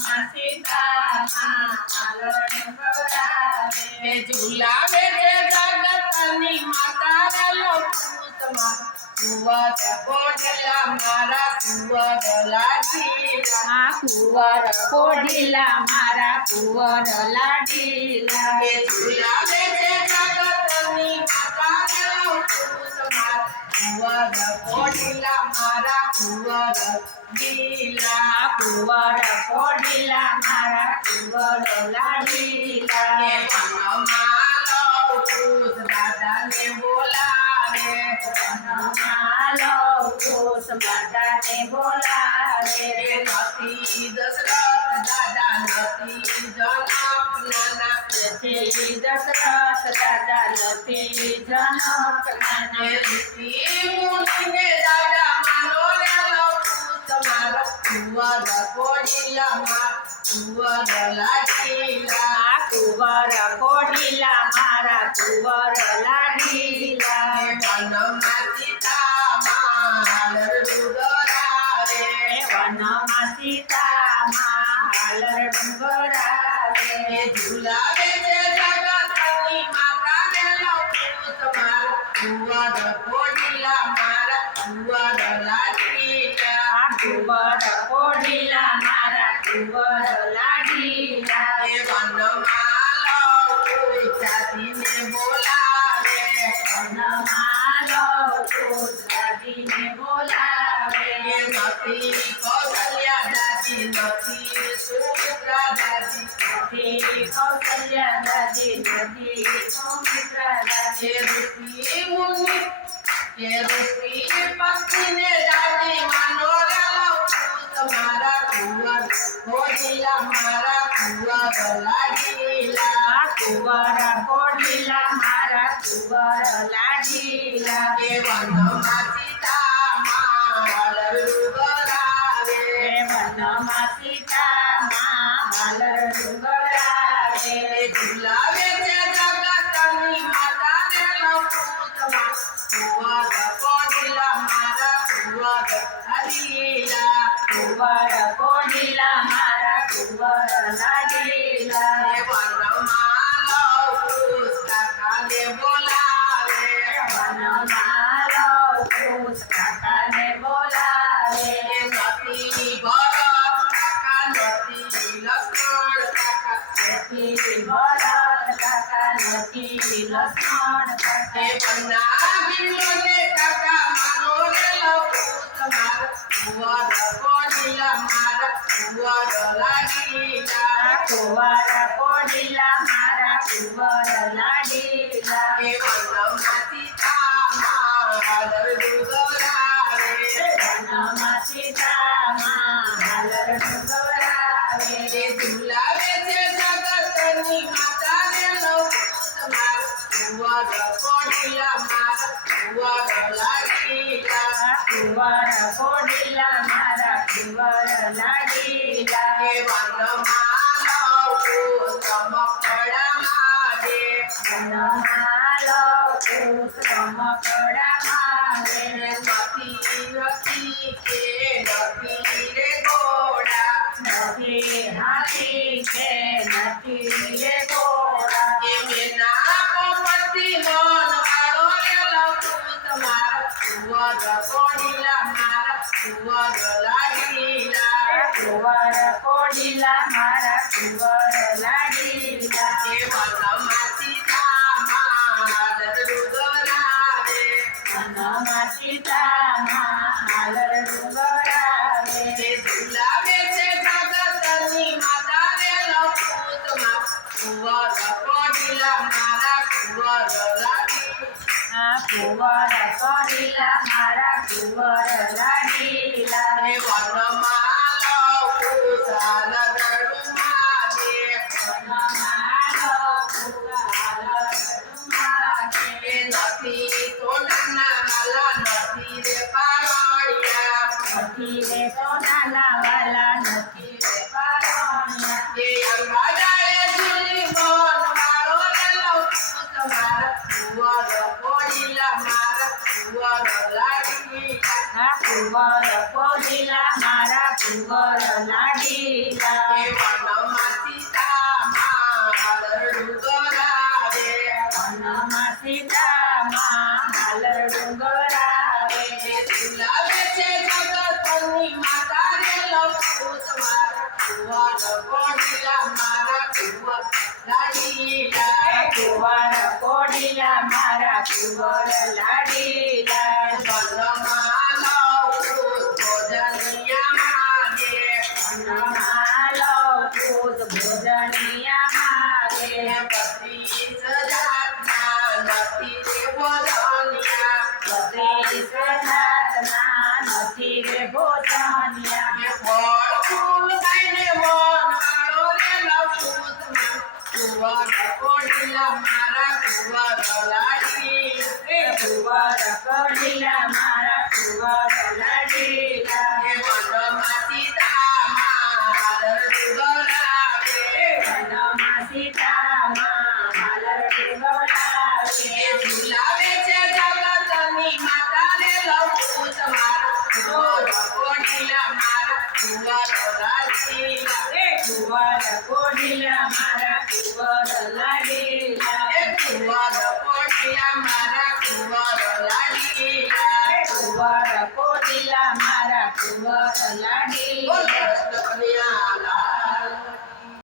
સીતામાં હાલર ડુંગરાવે ઝુલાવે છે જગતની માતા રેલો પૂતમાં કુંવર કોઢલા મારા કુંવર લાડીલા કુંવર કોઢલા મારા કુંવર લાડીલા ઝુલાવે છે જગતની માતા રેલો પૂતમાં કુંવર કોઢલા મારા કુંવર લીલા કુંવર કોઢલા મારા કુંવર લાડીલા વનમાલો પૂત દાદાને બોલાવે વનમાલો પૂત દાદાને બોલાવે નથી દશરથ દાદા નથી જનક નાના નથી દશરથ દાદા નથી જનક નાના ઋષિ મુનિને દાદા માનો રેલો પૂત મારો કુંવર કોઢલા કુંવર લાડીલા કુંવર કોઢલા મારા કુંવર લાડીલા વનમાં સીતામાં હાલર ડુંગરાવે વનમાં સીતામાં હાલર ડુંગરાવે ઝુલાવે છે જગતની માતા રેલો પૂત મારો કુંવર કોઢલા મારા કુંવર લાડીલા કુંવર કોઢલા મારા કુંવર લાડીલા વનમાલો કોઈ જાતિને બોલાવે વનમાલો જાતિને બોલાવે નથી કૌશલ્યા દાદી નથી સુમિત્રા દાદી નથી કૌશલ્યા દાદી નથી સુમિત્રા દાદી ઋષિ મુનિ ઋષિ પત્નીને દાદી માનો રેલો પૂત મારા કુંવર કોઢલા મારા કુંવર લાડીલા કુંવર કોઢલા મારા કુંવર લાડીલા વનમાં સીતામાં હાલર ડુંગરાવે વનમાં સીતામાં હાલર ડુંગરાવે ઝુલાવે છે જગતની માતા રેલો પૂતમાં કુંવર કોઢલા મારા કુંવર લાડીલા કુંવર કોઢલા મારા કુંવર લાડીલા વનમાલો પૂત કાકાને બોલાવે વનમાલો પૂત કાકાને બોલાવે નથી ભરત કાકા નથી લક્ષ્મણ કાકા નથી ભરત કાકા નથી લક્ષ્મણ કાકા વનના બિલોને કાકા માનો રેલો પૂત મારા કુંવર કોઢલા મારા કુંવર લાડીલા કુંવર કોઢલા મારા કુંવર લાડીલા વનમાં સીતામાં હાલર ડુંગરાવે વનમાં સીતામાં હાલર ડુંગરાવે ઝુલાવે છે જગતની માતા રેલો પૂત મારો કુંવર કોઢલા મારા કુંવર લાડીલા કુંવર કોઢલા મારા કુંવર લાડીલા વનમાલો પૂત મકડામાં દે વનમાલો પૂત રમકડામાં રે નથી કે નથી રે ઘોડા નથી હાથી કે નથી રે ઘોડા મેના પોપટી મનવાળો રેલો પૂત મારો કુંવર કોઢલા મારા કુંવર લાડીલા કુંવર કોઢલા મારા કુંવર લાડીલા વનમાં સીતામાં હાલર ડુંગરાવે વનમાં સીતામાં હાલર ડુંગરાવે ઝુલાવે છે જગતની માતા રેલો પૂતમાં કુંવર કોઢલા મારા કુંવર લાડીલા કુંવર કોઢલા મારા કુંવર લાડીલા વનમાલો પૂત હાલર ડુંગરાવે વનમાં સીતામાં હાલરડું ગરાવે વનમાં સીતામાં હાલરડું ગરાવે ઝુલાવે છે જગતની માતા રે લપૂત મારા કુંવર કોડીલા મારા કુંવર લાડીલા કુંવર કોડીલા મારા કુંવર લાડીલા વનમાં લપૂત ભોજનિયા માગે વનમાલો પૂત ભોજનિયા માગે પત્રીસ જાતના નથી રે ભોજનિયા પત્રીસ જાતના નથી રે ભોજનિયા ફળ ફૂલ ખાઈને વનવાળો રે લપૂતમાં કુંવર કોડીલા મારા કુંવર લાડી કુંવર કોડીલા મારા કુંવર લાડીલા વનમાં સીતામાં હાલરડું ગરાવે વનમાં સીતામાં હાલરડું ગરાવે ઝુલાવે છે જગતની માતા રે લપૂત મારા કુંવર કોડીલા મારા કુંવર લાડીલા કુંવર કોડીલા મારા કુંવર લાડીલા કુંવર કોડીલા મારા કુંવર લાડીલા કુંવર કોડીલા મારા કુંવર લાડીલા બોલ કૃષ્ણ કનૈયા લાલ